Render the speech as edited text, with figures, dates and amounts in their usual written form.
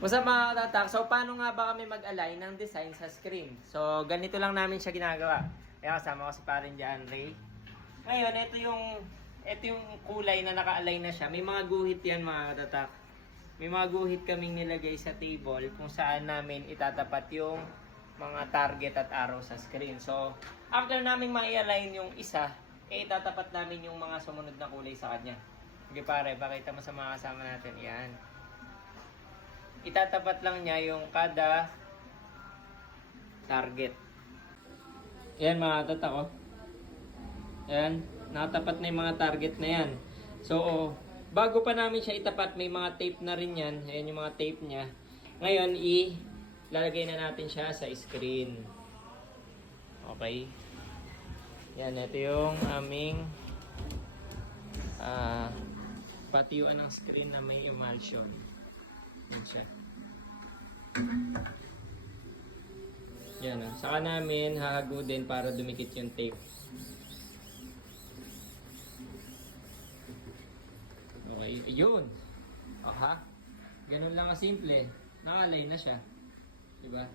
What's up mga katatak? So paano nga ba kami mag-align ng design sa screen? So ganito lang namin siya ginagawa. Kaya kasama ko si Parin Jan Ray. Ngayon, ito yung kulay na naka-align na siya. May mga guhit yan mga katatak. May mga guhit kaming nilagay sa table kung saan namin itatapat yung mga target at arrow sa screen. So after namin ma-align yung isa, itatapat namin yung mga sumunod na kulay sa kanya. Sige pare, pakita mo sa mga kasama natin. Yan. Itatapat lang niya yung kada target. Yan mga tatak, oh. Yan, nakatapat na yung mga target na yan. So, bago pa namin siya itapat, may mga tape na rin yan. Ayan yung mga tape niya. Ngayon, ilalagay na natin siya sa screen. Okay. Yan, ito yung aming patiuan ng screen na may emulsion. Yan siya. Yan, saka namin hahagudin para dumikit yung tape. Okay, yun. Aha. Ganun lang kasimple. Naka-align na siya. Diba?